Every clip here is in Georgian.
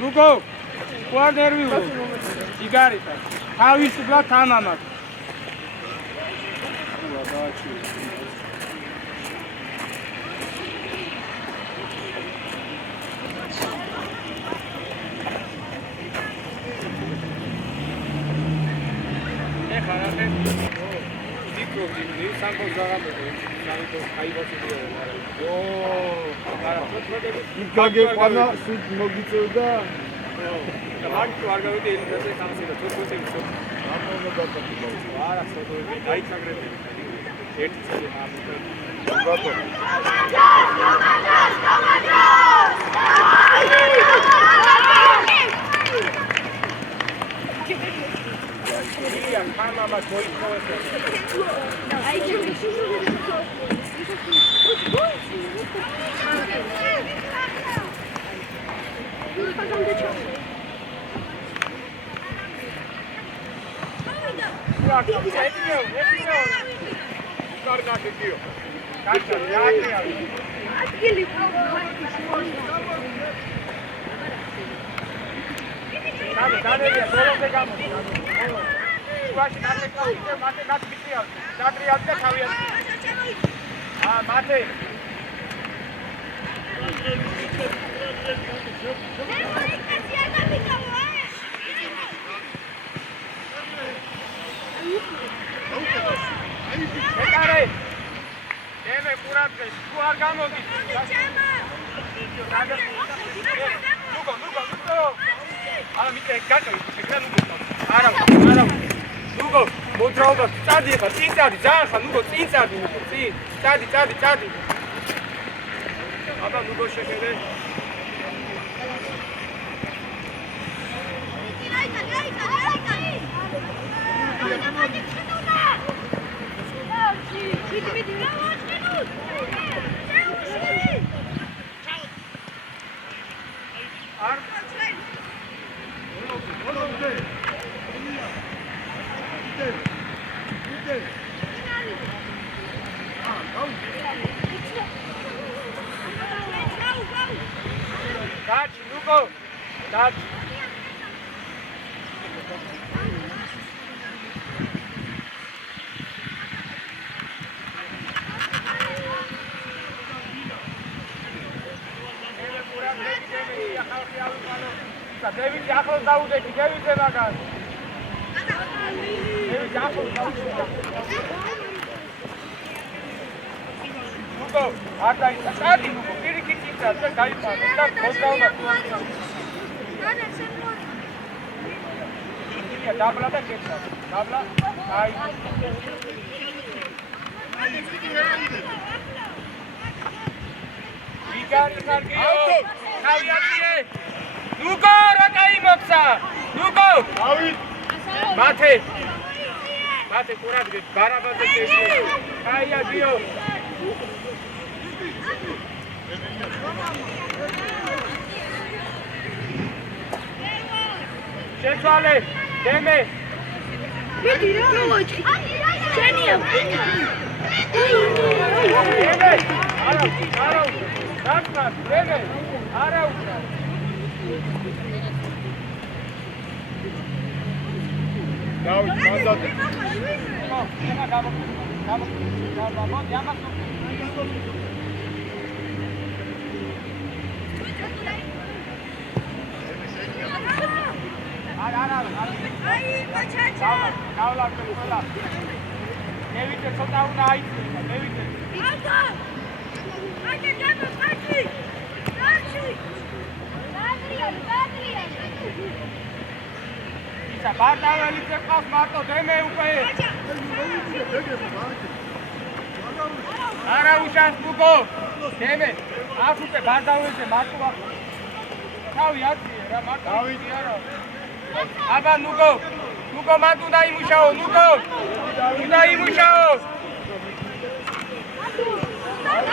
Lugo, what are you? Cigarita. How is the blood Tanama? Gage pana sud mogitsoda. Მაგ თუ არ გავიდი ელიტაზე სამსილო თოთოთი ვისო. ამონა დაწყვეტა. არა, სოდოები დაიცაგრებია. ერთი წელი ამბობ. ბატო. ია, მამამა მოიწოვეს. აი,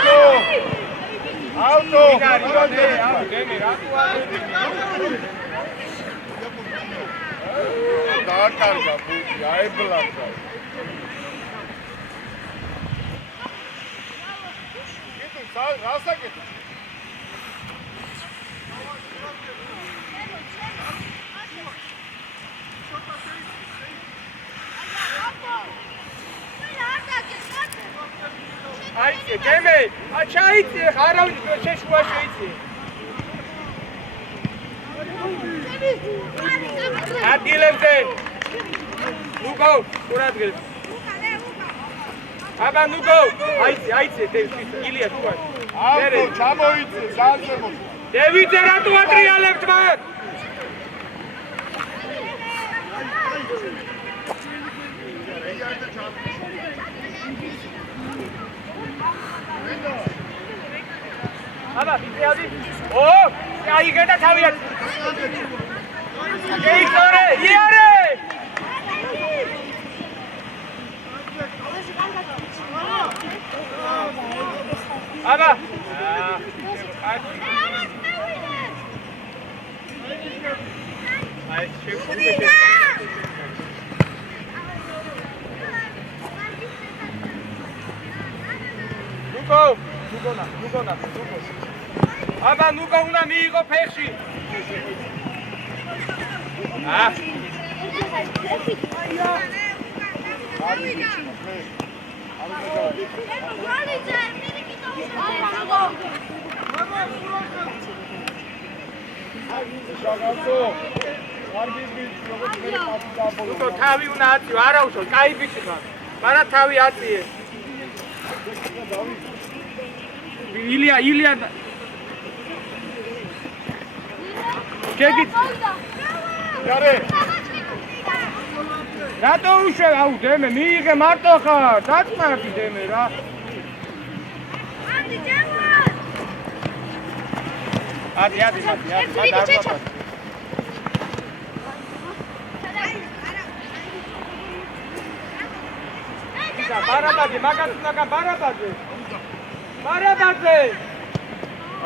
Go! ავტო. დააკარგა ბუთი, აებლაკა. კითხვა, რასაკეთე? აიცე, გემე, აჩაიცე, არავის შეშუა შეიცე. ადგილებზე. ნუკო, ყურადღებით. აბა ნუკო, აიცე, ილია თუ არის. ავტო ჩამოიწე, ძალზე მოხდა. დევიძე რატო ატრიალებთ მათ? აბა, ფიქრიადი. ო, აიგედა თავიანთ. გეიქორე, იარე! აბა. აი, შეგვიძლია. ნუკონა. აბა, ნუკო უნდა მიიღო ფეხში. ნუკო თავი უნდა აწიო, არა უშო, კაი ბიჭი ხარ. მარა თავი აწიე. ილია გეგით იარე რატო უშვე აუ დემე მიიღე მარტო ხარ დაწმარდი დემე რა ადი ბარაბაძე მაგას უნდა ბარაბაძე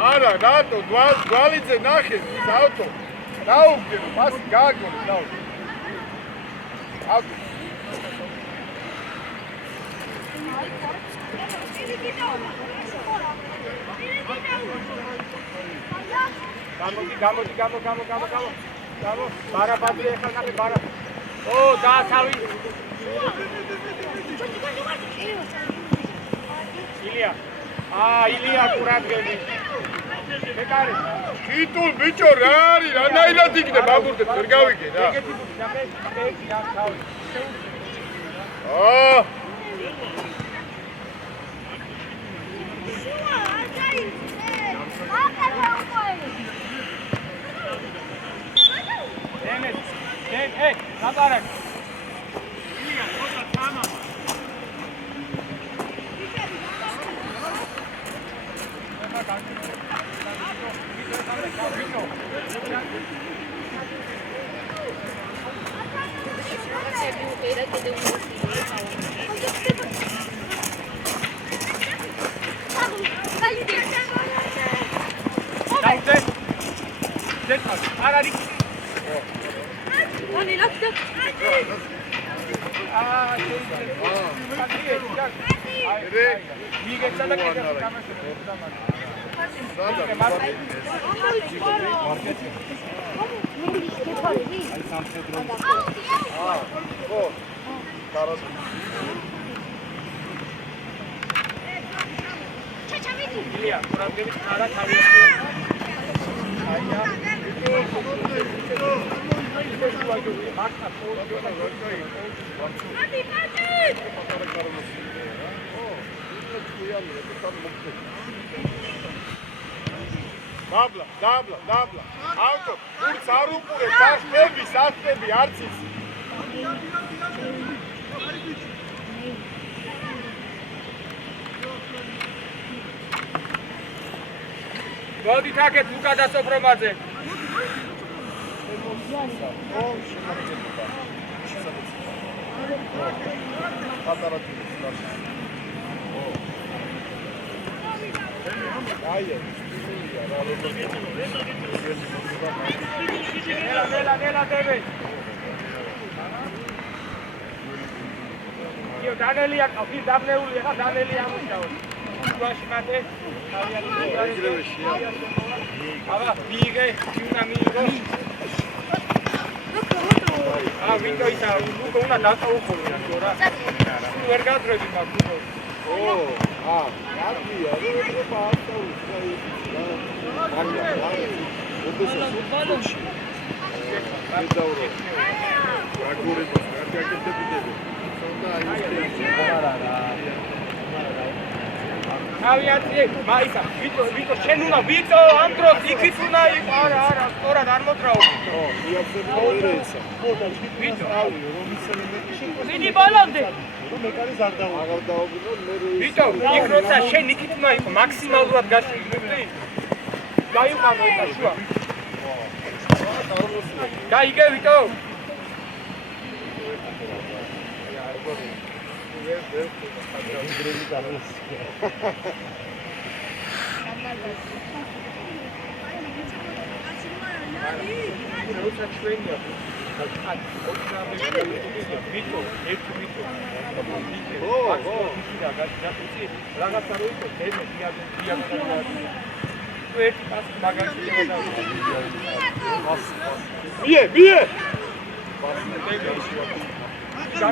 არა, რატო, გვალიძე ნახე, ავტო. დაუგდო, მას გააგონე, დაუგდო. ავტო. გამოდი. ბარაბაძე ეხლა ნახე ბარა. ო, დაათავი. ილია ყურადღები. მეკარე. კიტულ ბიჭო რა არის? რანაირად იქნება ბაბურდეთ, ვერ გავიგე რა. ეგეთი ბუთი და მე ამ თავი. Hey, Natarek. Ილია, ხოთა თამა. დაბლა. ავტო, გურც არ უყურე, დაშტები, სასტები, არც ის. მოდით აქეთ ლუკა და სოფრომაძე. პატარა თვითონ. ნელა დები. იო დანელია ყავს, ის დაბნეულია ხა დანელი ამუშავა. უაში მათე აბა მიიღე, უნდა მიიღო. ვინდო ისა, უკვე უნდა დაწაუხოლია თორა. ვერ გადრები მაქვს. გადია, რო პასტაუს. მედაურო. აგურებს არ გაკეთებდები. ავიაციე, მაისა, ვიტო, შენ უნდა ვიტო, ამ დროს იქით უნდა იყო, არა, სწორად არ მოძრაობ. იაფსებოირეცა. ვიტო, ვიდი ბოლომდე. აღარ დაუბრუნო, მე ვიტო, იქ როცა შენ იქით უნდა იყო, მაქსიმალურად გაშლილი. გაიყვანო ისა შუა. გაიგე ვიტო. მie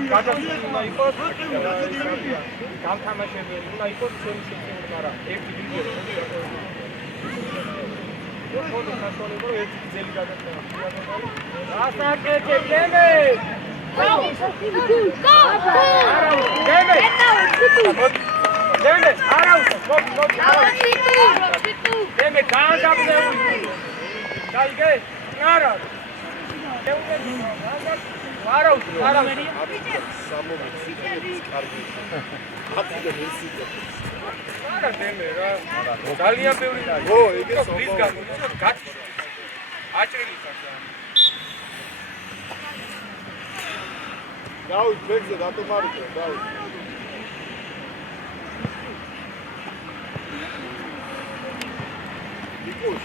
გადასული უნდა იყოს გამთამაშებელი უნდა იყოს ჩვენი შეცდომა, მაგრამ ერთი ვიდეო ფოტო სასწავლებლო ერთი ძელი გადასწრება. ასაკეთე გემე! გემე, არაუს, მოდი, გემე, გააგაბნეული. გაიგე? არა. არაუს. არა დემე რა. ძალიან ბევრი და. ო, ეგეც ის გაკეთე. აჭრილი ხარ. დავით ბეგზე დატომარიკე, დავით. იკუშ.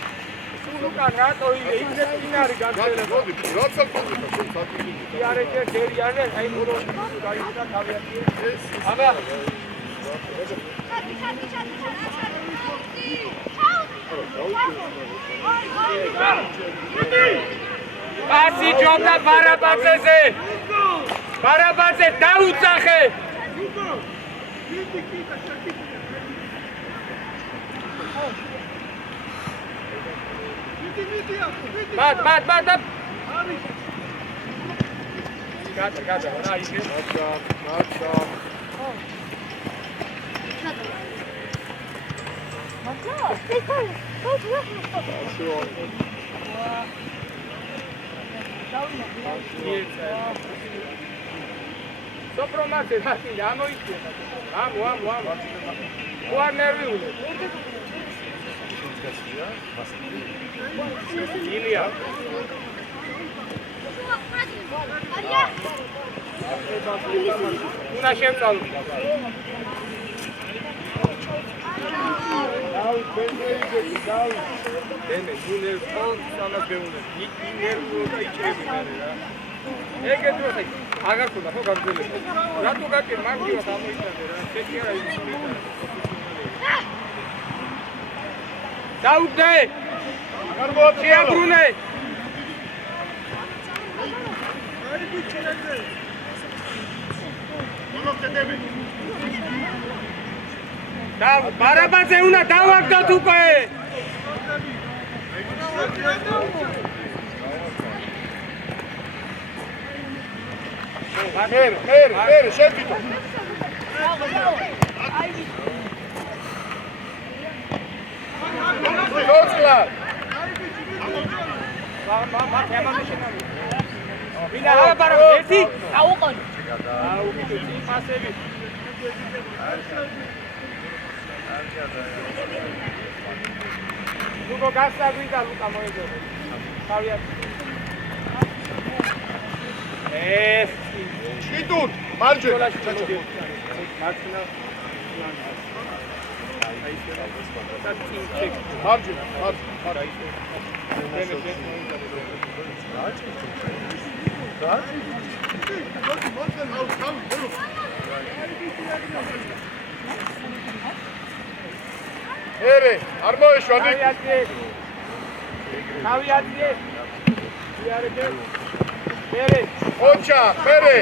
სულუკან რატო იქნებ წინარი გაგწელება. რაცა გქონდა საქმე. იარეჯე ჯერიანე, აი მურო გაიწა თავიანთი. აბა. პასი ჯობდა ბარაბაძეზე. ბარაბაძე დაუწახე. ბატ. გადა, რა ისე? მაცა. სოპრომატე რაში ამოიწია. ამო. უარ ნერვიული. ილია. უნდა შევწავლო. დავით ბეგზე იგები, დავით. დემე, ნუნერ სამას გეუნე. ინერვიულ და იჭრები მე რა. ეგე დროს აღარ ქონდა ხო გამძლეობა. რატო გაკეთე მაგიოთ ამოიწადე რა. შეჭი არა ის. დაუგდე. აღარ მოაწია. შეაბრუნე. მონოქტები. და ბარაბაძე უნდა დავაგდოთ უკვე. მერე, შევდითო. გოცხლა. ვინა აბარო ერთი აუყონი. აუგიტო პასები. ლუკა გასაგვიდა ლუკა მოეძებო. თავია. ჩიტუნ, მარჯვენა. მარჯვენა. ერე, არ მოეშვა ნიკ. თავიათიე. იარეთე. ერე, ოჩა, ფერე.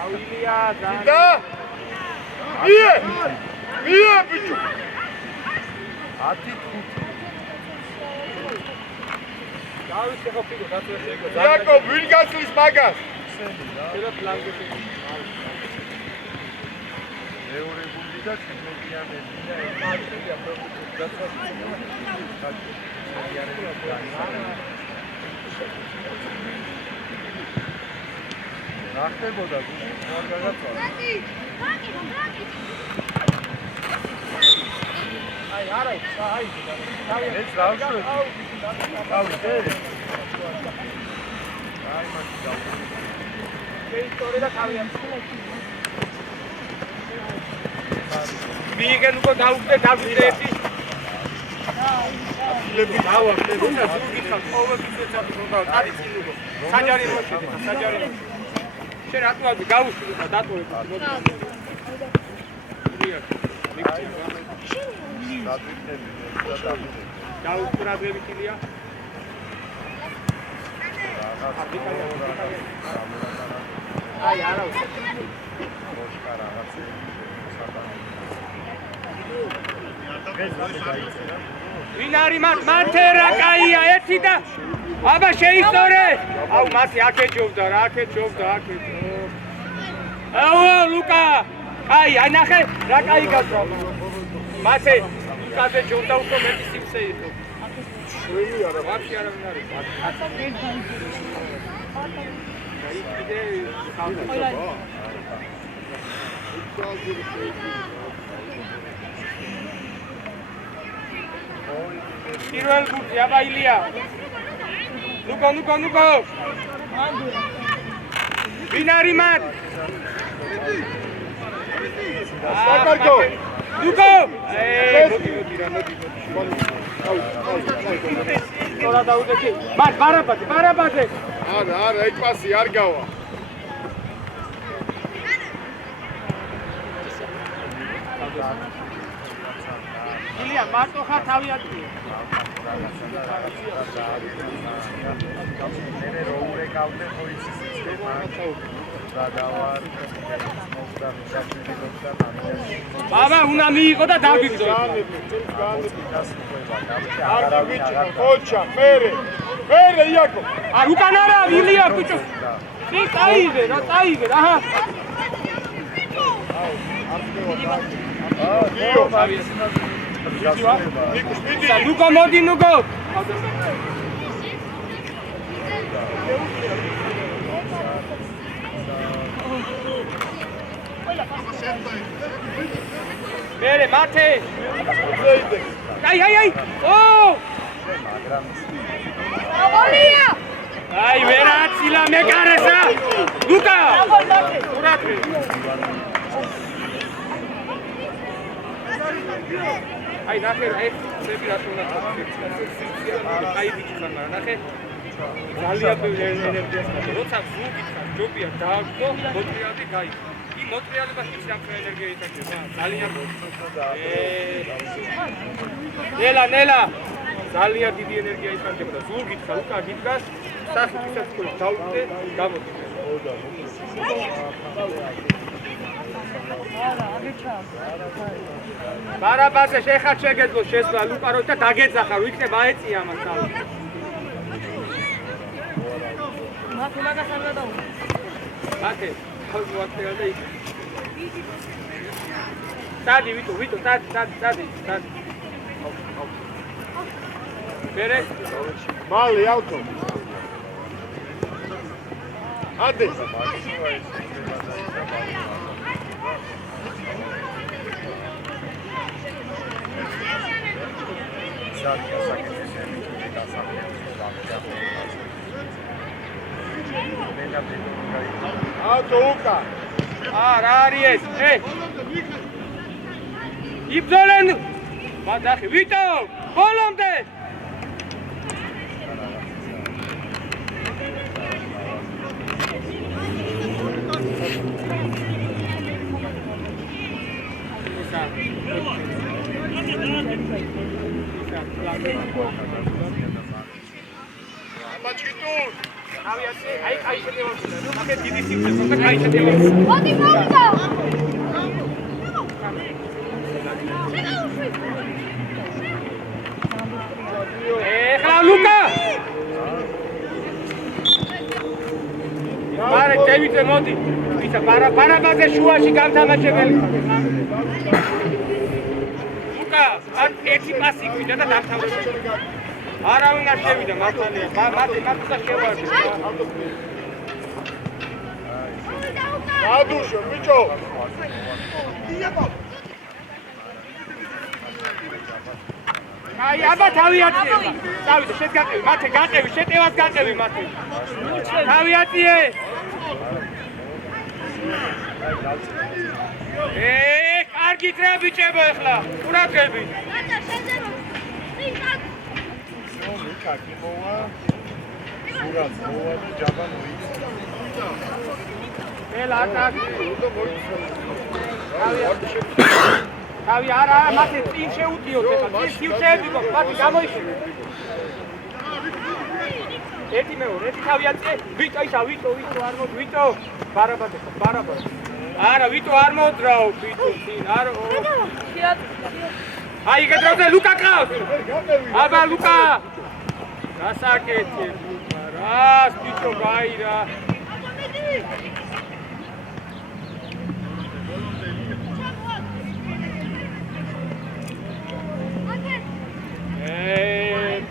აუილია და მie ბიჭო. 10-5 დავით შეხოფილო გაწევს ეგო. იაკობ, ვინ გასulis მაგას? შეიძლება პლანგები. მეორე გუნდი და ჩემპიონები და მარტივია პროფიტი რა ხდებოდა არ გაგაცვალა აი არა აი ეს რა ვშევ დავიდე აი მაშინ დავიდე ისტორია და თავი მიიგენ უკვე დავიდე ერთი ლები დავახტე და ზურგით ყოველთვის ეცადო კარი წინ უკვე საჯარი მოშედი საჯარი შენ რატო ადი გავუსწრო და დატოვე დაუყურებელია აი არა ვინ არის მათე რა კაია ერთი და აბა შეისწორე აუ მათი აკეჯობდა რა აკეჯობდა აუ ლუკა აი ნახე რა კაი გასვა მათე ლუკაზე ჯობდა უფრო მეტი სიმსე იყო შვილი არა მათი არა ვინ არის აი კიდე ხალხა პირველ გუნდზე აბა ილია ლუკა ვინ არის მათ საკარგო ლუკა მოდი რა თორა დაუდეთი მათ ბარაბაძე არა ეგ პასი არ გავა ილია მარტო ხარ თავი ადგილი მე რო ურეკავდე პოიცის სისტემა და დავარ ბაბა უნდა მიიღო და დაგვიგდო არა ბიჭო ოჩა ფერე იაკო არ უკან არა ილია ბიჭო კი წაიღე აჰა ნუკო მოდი ნუკო მერე მათე აი ო ოლია აი ვერაცილა მეკარესა ლუკა ურატრი აი ნახე რა ეს წები რატო უნდა აი ბიჭი ხარ მაგრამ ნახე ძალიან ბევრი ენერგიას ხარ როცა ზუგით ხარ ჯობია დააგდო მოტრიალდი გაიგო იმ მოტრიალებაში ის რამე ენერგია იტანება ძალიან ნელა ძალიან დიდი ენერგია იტანება და ზუგით ხარ უკან გიდგას სახით ისაც ხო დავდე გამოდი ბარაბაზე შეხარ შეგეძლო შესვლა ლუკარო და დაგეძახარ იქნება ეწია მას თავი მათე მაგას არ გადაუ მათე ხოლმე ვაქცია და იქ დადი ვიტო დადი ბერე მალე ავტო ადი ავტო უკა რა არის ეს? იბრძოლენ! მადახი, ვიტო! ბოლომდე! Mačkitur! აი შედევარია. მაგე დიდი სიმწეს, და აი შედევარია. მოდი მოვიდა. ეხლა ლუკა! მარე დევიდე მოდი. ისა პარაბაზე შუაში გამთამაშებელი. ლუკა, ან ერთი პასი გვიდა და დამთავრდა. არავინ არ შევიდა მართალია. მართლა შევარდი. Adusho, bicho! აი აბა თავი აწიე. წავიდე, შენ გაყევი, მათე გაყევი, შეტევას გაყევი მათე. თავი აწიე. კარგით რა ბიჭებო ეხლა. ყურადღები. Mikaki mowa, Surat mowa და ჯაბან მოიცა. თავი არა, მათე წინ შეუდიოთ ეხლა. წინ შევიდო, მათი გამოიშინე. ერთი მეორე, ერთი თავი აწე. ვიტო ისა, ვიტო არ მოდ, ვიტო. ბარაბადე, ბარაბადე. არა, ვიტო არ მოდრაო, ვიტო წინ, არა. აი, გედროზე ლუკა ყავს. აბა ლუკა. გასაკეთე, რა, ვიტო გაირა.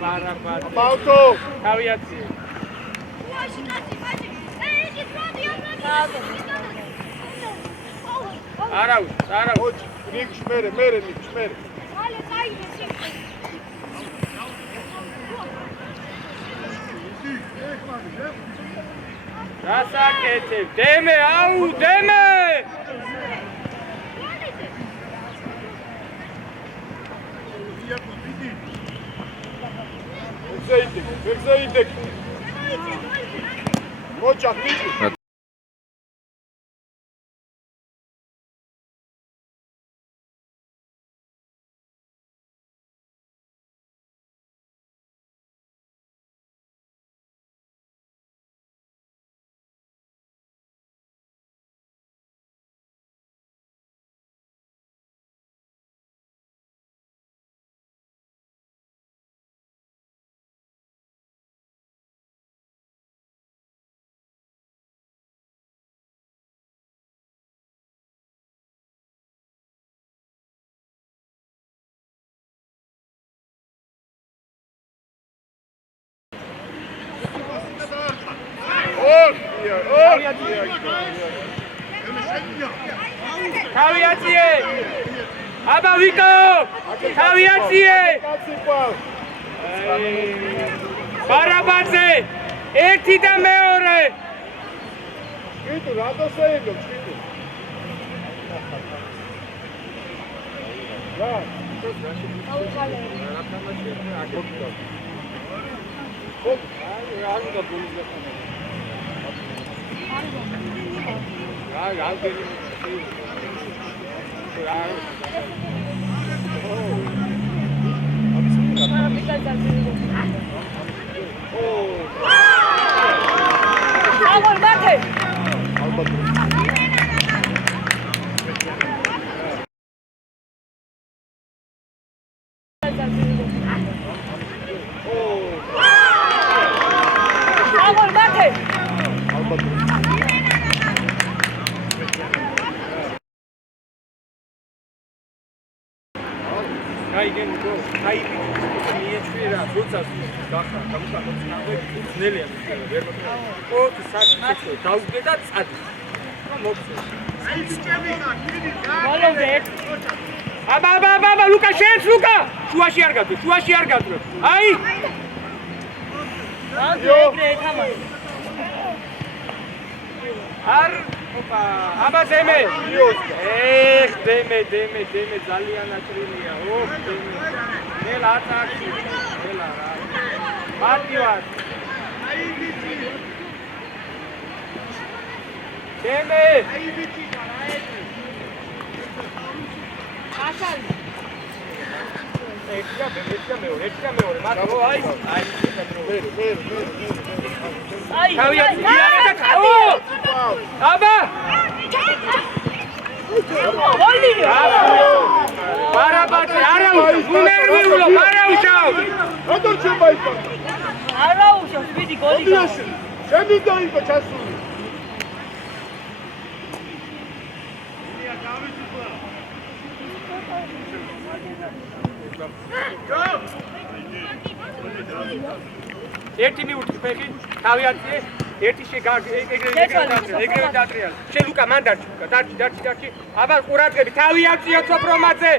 ბარაბადე. Balto! თავი აწე. არა. Hoć, Niks mere, Niks mere. გასაკეთე, დემე, აუ, დემე! Vexaidek. Hoća, vidi. თავი აწიე! აბა ვიტო! თავი აწიე! ბარაბაძე! ერთი და მეორე! Kitu, rado sejdok, kitu. Da. Amor, bate! Amor, bate! აი გენო, აი მიეწირა, როცა გახა, გამოსახოცნავე, ძნელია მისკენ, ვერ მოხდა. ოთი საათი დაუდგე და წადი. მოხდა. აი სკემიკა, კიდე ბოლომდე აბა, ლუკა შენს ლუკა! შუაში არ გადრო. აი! ეგრე ეთამაშე. არ ოპა, აბა დემე. დემე ძალიან აჭრილია. ოხ, დემე. ნელა ატაკი. ნელა რა. მარტივად. დემე. ასალი. ერთია მეორე. მარტო აი. აბა! ბარაბატი არა უშავს, უნერვიულო, არა უშავს. რატო შემაიფა? არა უშავს, ვიდი გოლი გავა. ჩემი დაიბა ჩასული. ერთი მიუჭი ფეხი, თავი აწიე, ერთი შეგარდი, ეგრევე დატრიალ. შე ლუკა მან დარჩი, დარჩი. აბა ყურადღები, თავი აწიო სოფრომაძე.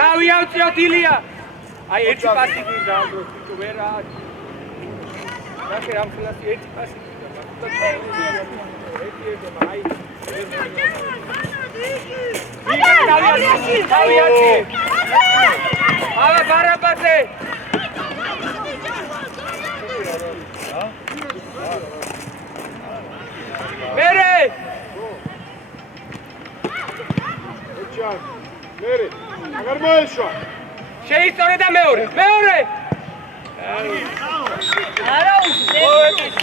თავი აწიო ილია. აი ერთი პასი გინდა ამბრო, თვითონ ვერა. ნახე ამ ხილას ერთი პასი გინდა. აი. თავი აწიე. აბა ბარაბაძე. მერე ოჩან მერე აღარ მოეშვა შეისწორე და მეორე არა უშავს.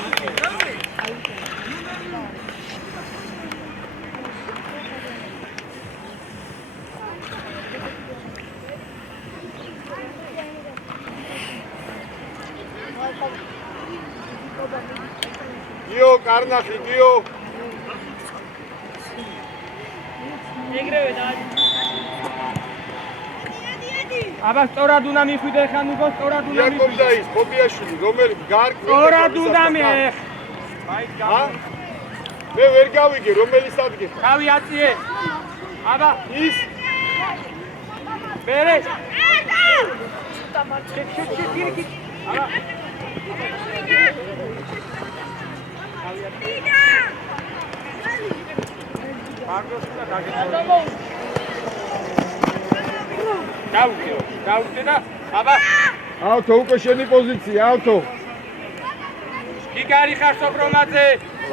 გიო კარნახი გიო ეგრევე დააჭი. აბა სწორად უნდა მიხვიდე ხან უგო სწორად უნდა იაკობ და ის ხობიაშვილი რომელიც გარკვეულ სწორად უნდა მიხვიდე ა მე ვერ გავიგე რომელიც ადგეს თავი აწიე აბა ის მერე აბა დაუჭე და აბა ავთო უკვე შენი პოზიცია ავთო გიგარი ხარ სოფრომაძე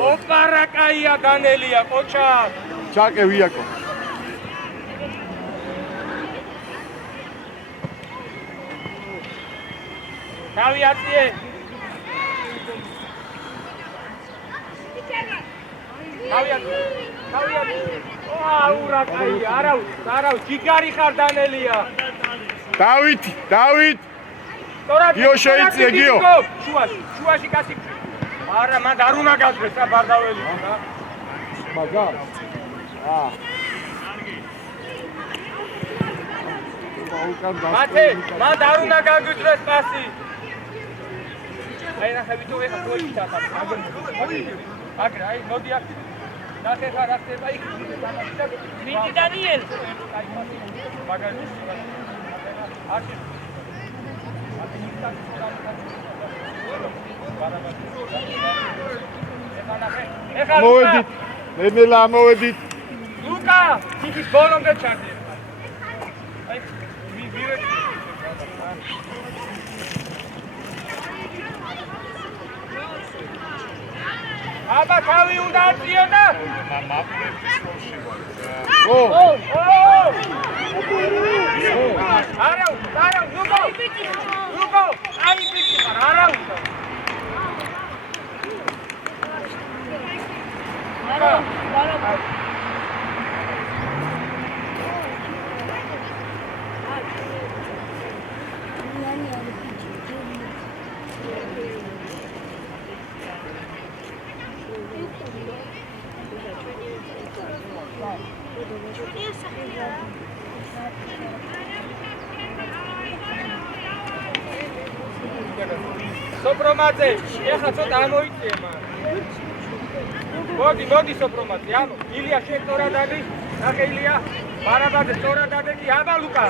ოპარაკაია დანელია ყოჩა ჩაკე ვიაკო თავი აწიე თავი აურაკაი არავ გიგარი ხარ დანელია დავით სწორად გიო შეიწიე გიო შუაში კაცი არა მან არ უნდა გაძრეს რა ბარდაველი რა მაგა მათე მან არ უნდა გაგვიძრეს პასი აი ნახე ვიტო ეხა გოლით ახლა აგრე აი მოდი აქ ნახე ხარ აქ ხება იქ ვინდი დანიელ მაგარი არჩი მოვედით ნელა მოვედით ლუკა იქის ბოლომდე ჩარდი აი ვირე აბა თავი უნდა აწიო და არა ლუკო აი ბიჭი ხარ არა სოფრომაძე, ეხლა ცოტა ამოიწიე მან. მოდი სოფრომაძე, ამო. ილია შეკტორად არის, ნახე ილია, ბარაბაძე სწორად არის, კი აბა ლუკა.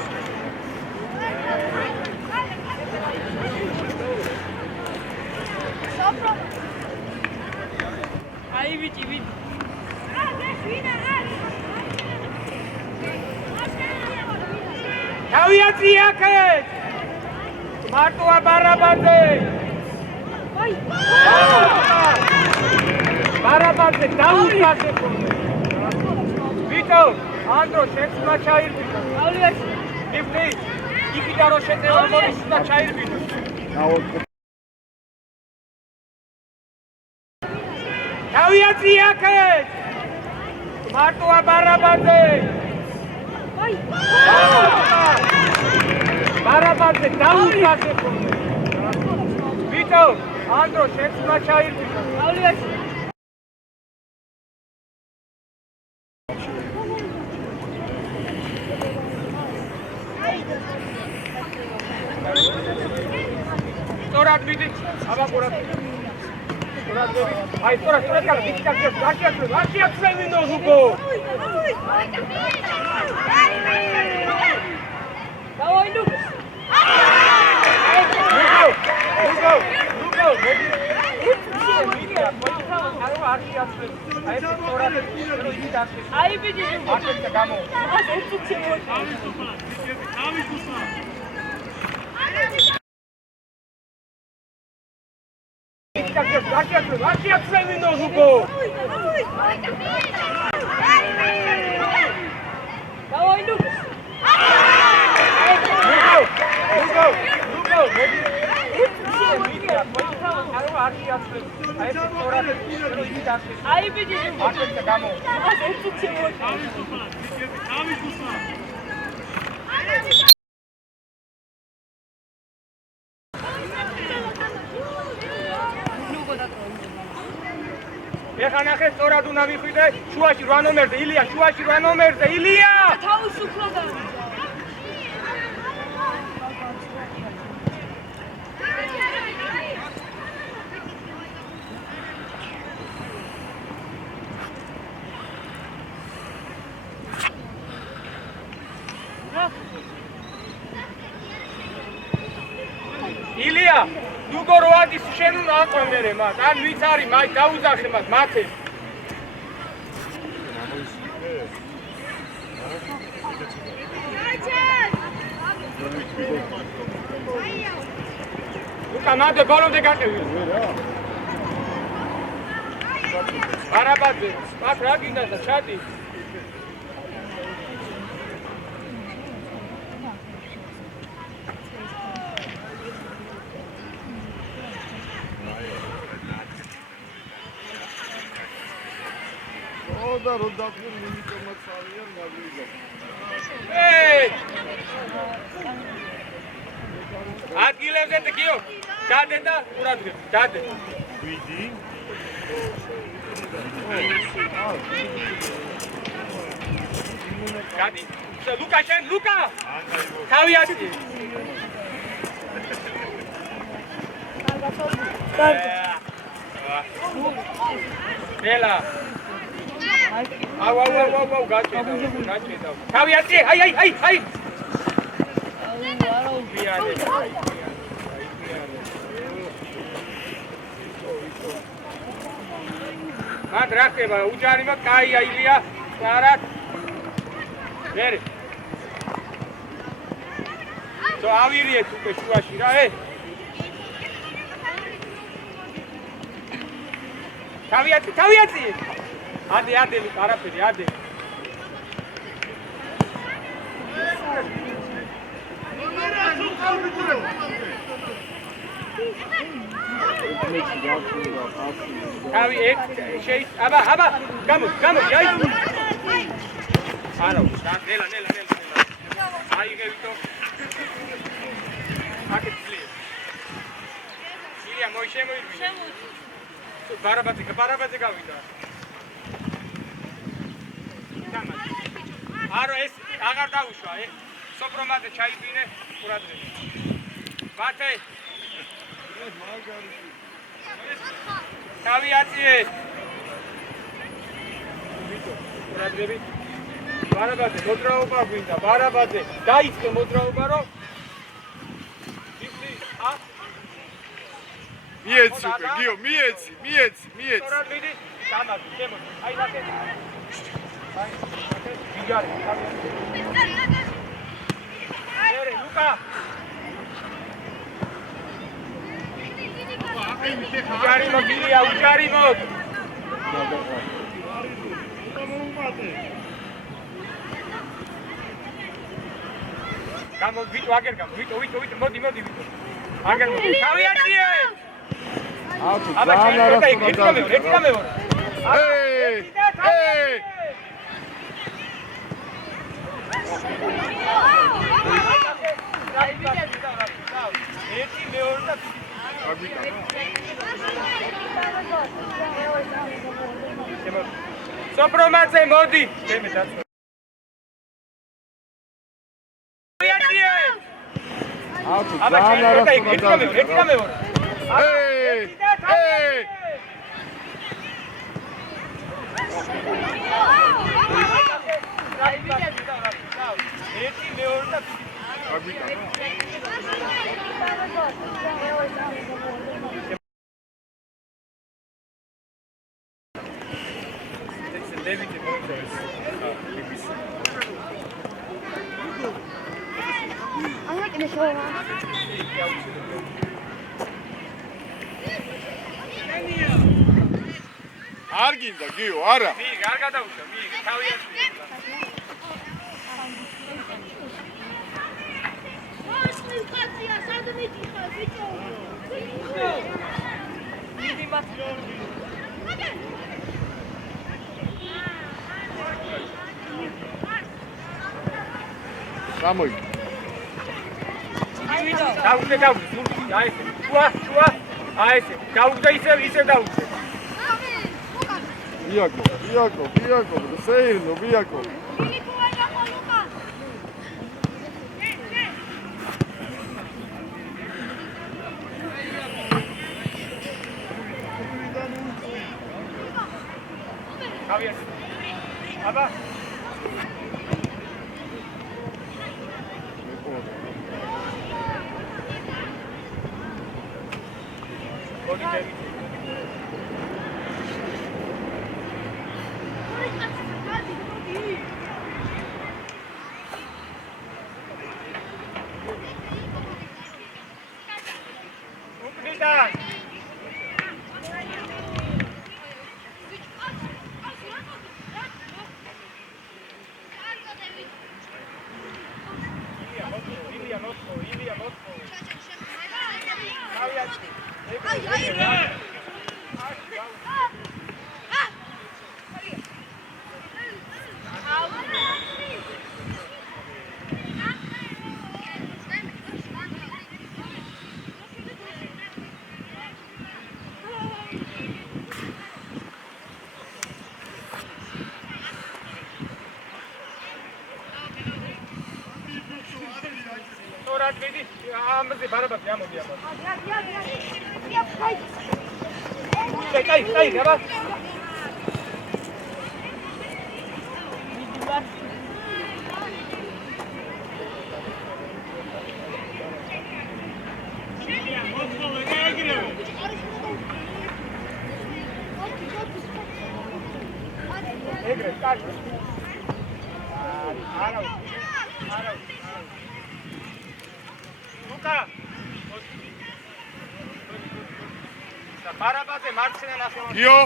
აი ვიჭი თავიაცი აქეთ! მარტოა ბარაბაძე! ბარაბაძე დაუხაზე ხოლმე! ვიტო, ანდრო, შენც უნდა ჩაირბინო.ავლიაში. მიფდი, იქიდან რო შეწევა მოდის უნდა ჩაირბინო. თავიაცი აქეთ! მარტოა ბარაბაძე! ბარაბაძე დაუხაზე ხოლმე! ვიტო, ანდრო, შენც უნდა ჩაირბინო.ავლიაში. სწორად მიდი, აბა ყურად. ყურად მები. აი, სწორად კალა, ვაშიაცხლევინო ზუგო. დავაი ლუკ. ლუკო, მედი. აი, სწორად მიდი დაში. აი ბიჭი. აკეთე გამო. ასე უცე მოჭა. ვაშიაცხლევინო ზუგო. დავაი ლუკ. ლუკო, მედი. აი, სწორად მიდი დაში. აი ბიჭი. აკეთე გამო. ასე უცე მოჭა. ეხლა ნახე, სწორად უნდა ვიხვიდე, შუაში 8 ნომერზე, ილია, შუაში 8 ნომერზე, ილია! თავისუფლად დავიძა. ილია, ნუგო როადის შენ უნდა აყვენერე მას, ან ვიც არის, მაი დაუძახე მას, მათე. ლუკა, მანდე ბოლომდე გაყევი. ბარაბაძე, მას რა გინდა და ჩადი. და რო დაგვირ მინიტომაც არიან გაგვიგო. ადგილებზე გიო, დადე და ყურადღებ, დადე. ვიდი. გადი. ლუკა შენ, ლუკა! თავიაცი. ნელა. აუ, გაჭედა. თავიაცი, აი. მათ რა ხდება, უჯარიმა კაია ილია, სარად. მერე. ავირიეთ უკვე შუაში რა, თავიაცი! ადე, არაფერი, ადე. თავი ეგ შეის, აბა, გამო, აი. არა, ნელა. აიღებითო. აკეთ ძლიერს. ილია, შემოიყვინე. ბარაბაძე გავიდა. არო ეს აღარ დაუშვა, სოფრომადე ჩაიყვინე, ყურადღება. მათე. თავიაციე. ვიტო, ყურადღები. ბარაბაძე, მოძრაობა გვინდა, ბარაბაძე, დაიწყე მოძრაობა, რომ მიეცი უკვე, გიო, მიეცი. სწორად მიდი, დამაგი, შემოდი. აი ნახე. ვიგარი. ერე ლუკა. ვიგარი მოგილია, ვიგარი მოგ. გამო ვიტო აგერ გამო ვიტო მოდი ვიტო აგერ მოდი თავი აწიე აბა შეიძლება ერთი და მეორე ერთი მეორე და სოპრომაძე მოდი ჩემი დაწვა აბა შეიძლება ერთი და მეორე ერთი მეორე და დევიდი მოიწევს იბის I'm not gonna show არ გინდა გიო არა მიიგ არ გადაუშვა მიიგ თავი აწია გამოი დაუგდე აი ესე შუა აი ესე დაუგდე ისე დაუგდე Biaco, Seirno, Biaco. Javier. Aba. Body David. ამაზე ბარაბაკი ამოდი აბა. აი, აბა. ეგრე, კარგი. არა. ბარაბაზე მარცხენა ნახევარი. გიო.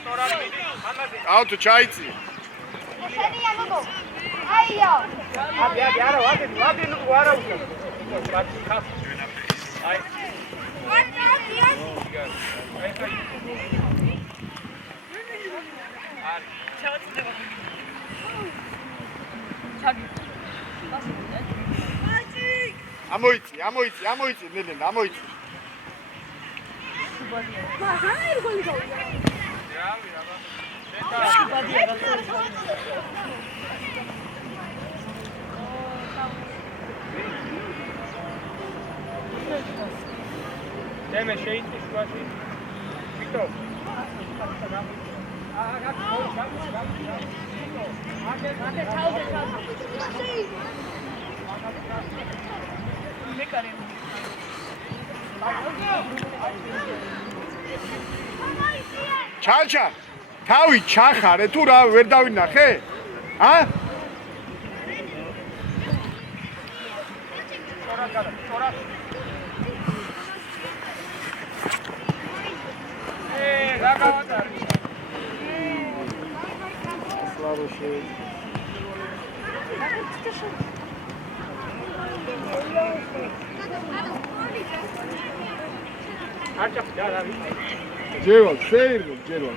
სწორად მიდი, ამაზე. აუტო ჩაიცი. შენია ნუ. აია. არა, ვადი ნუ არა უკან. აი. ამოიცი, ნელენ, ამოიცი. დემე შეიძლება შუაში. ვიტო. Come on, ჩაჩა თავი ჩახარე თუ რა ვერ დავინახე? ა? რა გავატარე? სლავოშე. არჩა და რა ვიცი. ჯერვალ,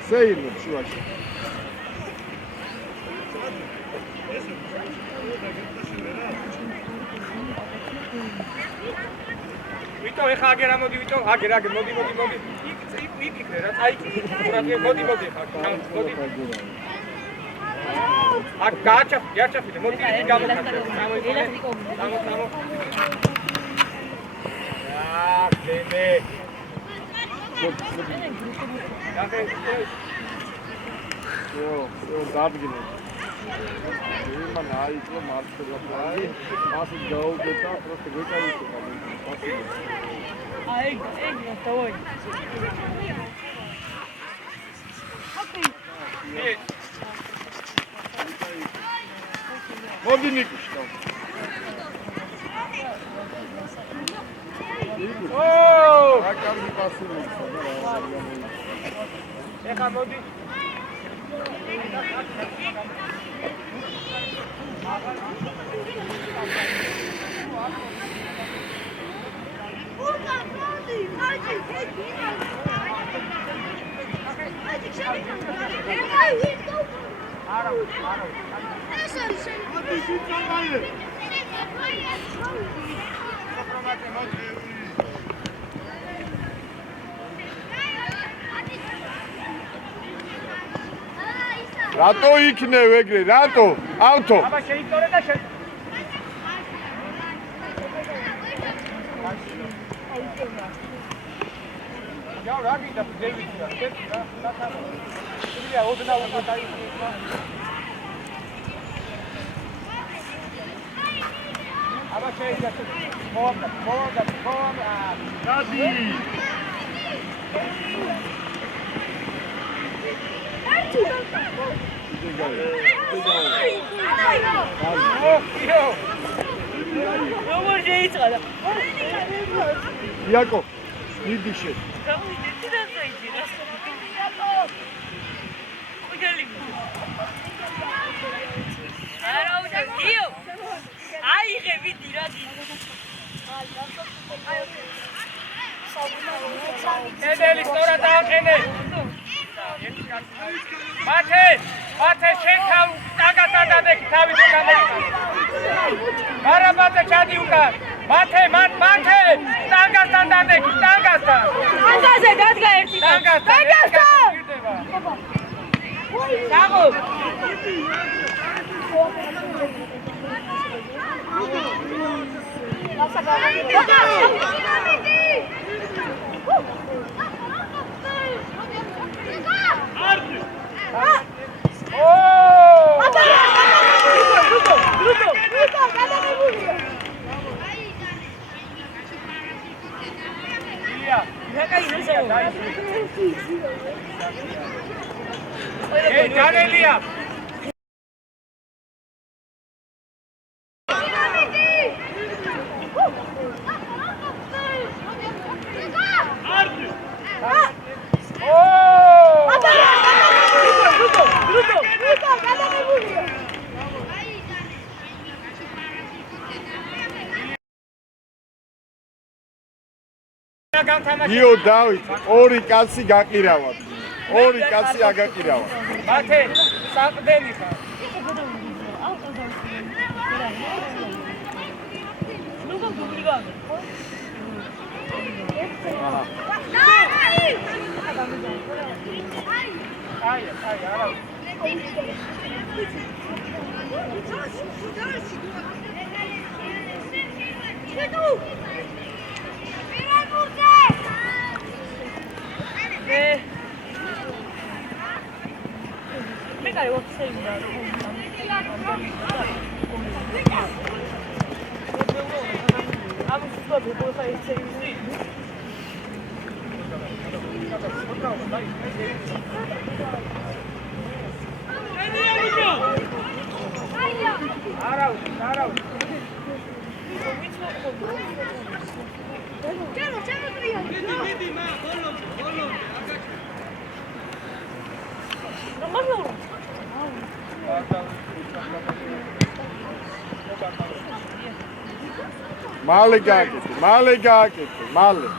სეირნო შუაში. ვიტო ეხა აგერა მოდი ვიტო აგერა მოდი იფიქრე რა წაიკრე მოდი ხა მოდი აქ გააჩაფიდე მოდი გამოკეთე გამო აა დემე Yo, დადგინე. იმან აიწყო მარცხენა ფლანგი, მასი გაუგეთა, просто გეკავიწყო. აი, დავაი. მოდი ნიკუშტა. ო! აკამი პასური ხდება. ეხა მოდი რატო იქნევ ეგრე? რატო? ავთო. აბა შეიწორე და Ja, Ragi, das ist David wieder. Das haben wir. Ja, oder da was da ist. Aber schön, das ist morgen. Radi. როგორ შეიძლება? იაკო, მიდიშე. ედელი სწორად დააყენე. მათე შენ ტანგასტანდადე თავი გამოიყენე. არა მათე ჩადი უკან. მათე ტანგასტანდადე ტანგასტან. ანდაზე დადგა ერთი. ტანგასტან. საღო. Hey, Danelia! იო დავით, ორი კაცი გაკირავად. ორი კაცი აგაკირავად. მათე საყდენი ხარ. აი, არა. მე კარი ვაფშეინდა. ამის სხვა ბოლოს აი შეიძლება Male gaakete, male gaakete, male.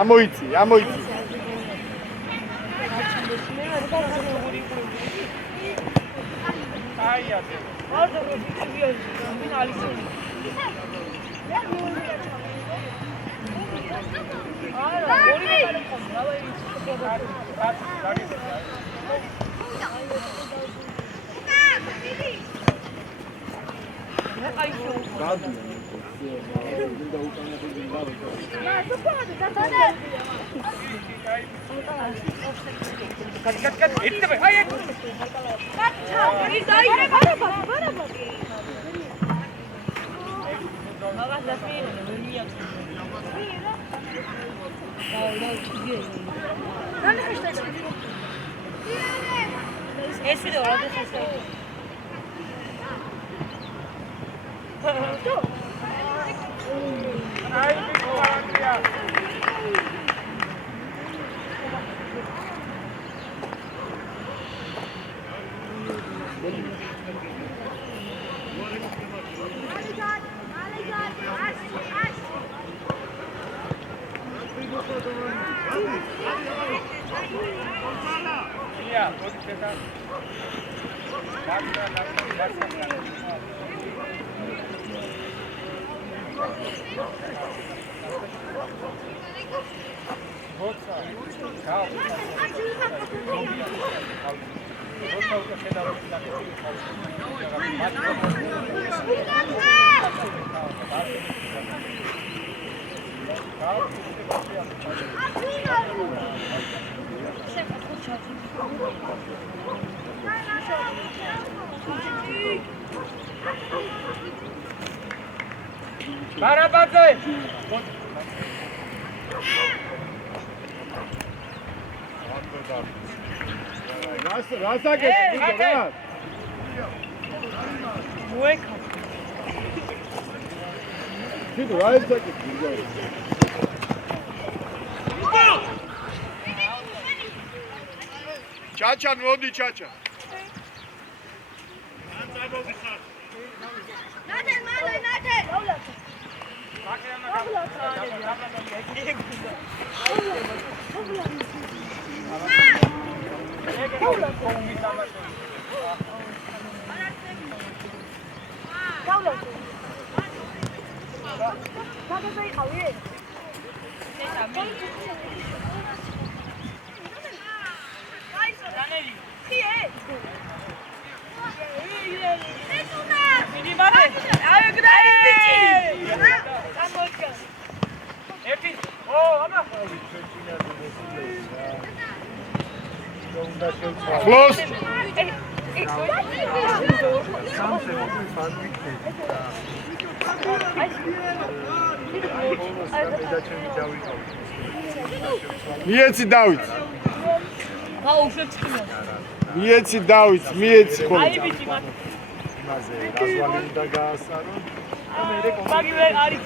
Amoitsi. Barabadze! Chacha, modi Chacha. Close. Მიეცი დავით. მიეცი დავით, მიეცი ხოლმე. აი ბიჭი მაგ. იმაზე რაზვალი და გაასარო. მაგივე არის.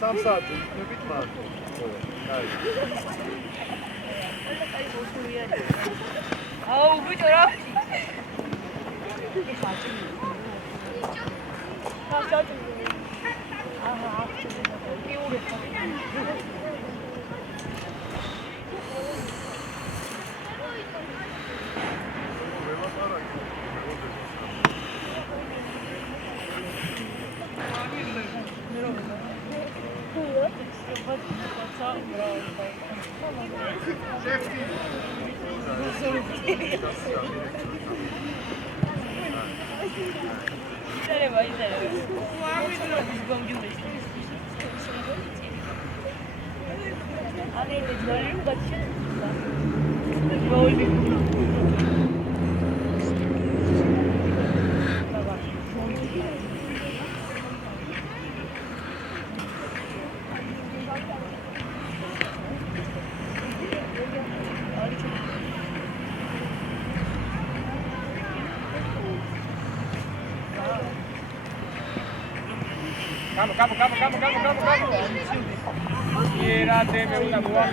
სამსაათი იქნებით მარტო. ხო, აი. აუ ბიჭო რა Come. Era deve una buona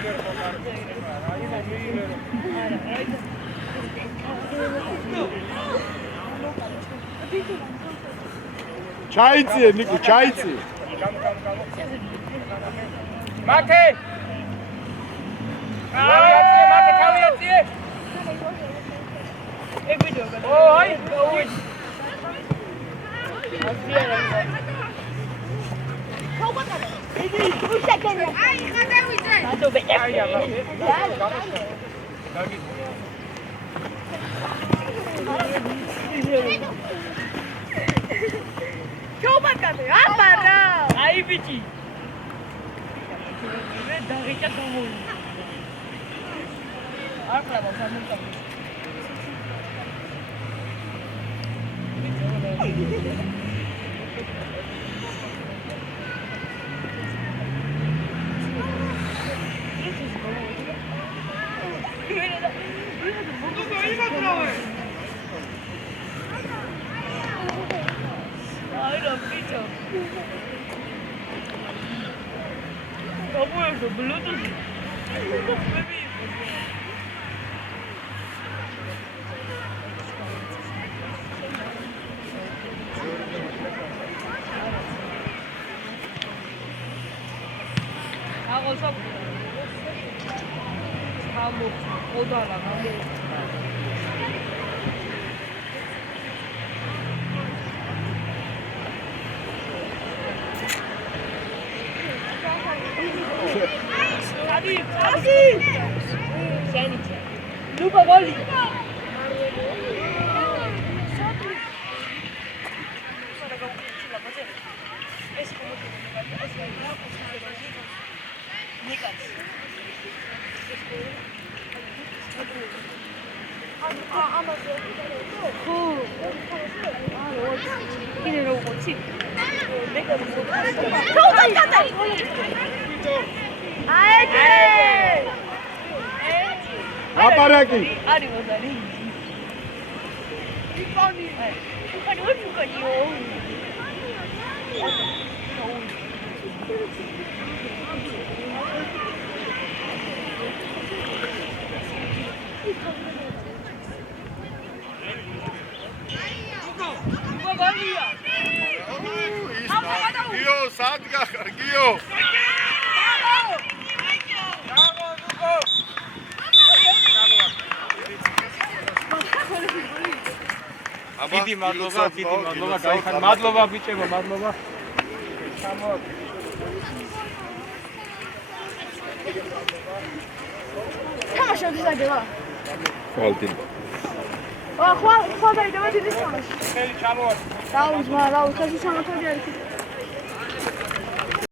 ჩაიწიე ნიკო ჩაიწიე მათე კავიაციე ეგვიდო ო აი აი ბიჭი მე დაღიჭა გამოვი არ ხდება სამომწამო Bluetooth. Lupa goli. აპარაკი არის მოდარი. იფონი. იფონი უჩუკანიო. გიო სად გახარ გიო დიდი მადლობა გაიხარ მადლობა ბიჭებო მადლობა თამაში დაგევა ხვალტინ ხვალ დაიდევა დიდი თამაში ხელი ჩამოვარ დაუძმა რა უცებ ჩამოთვალი არის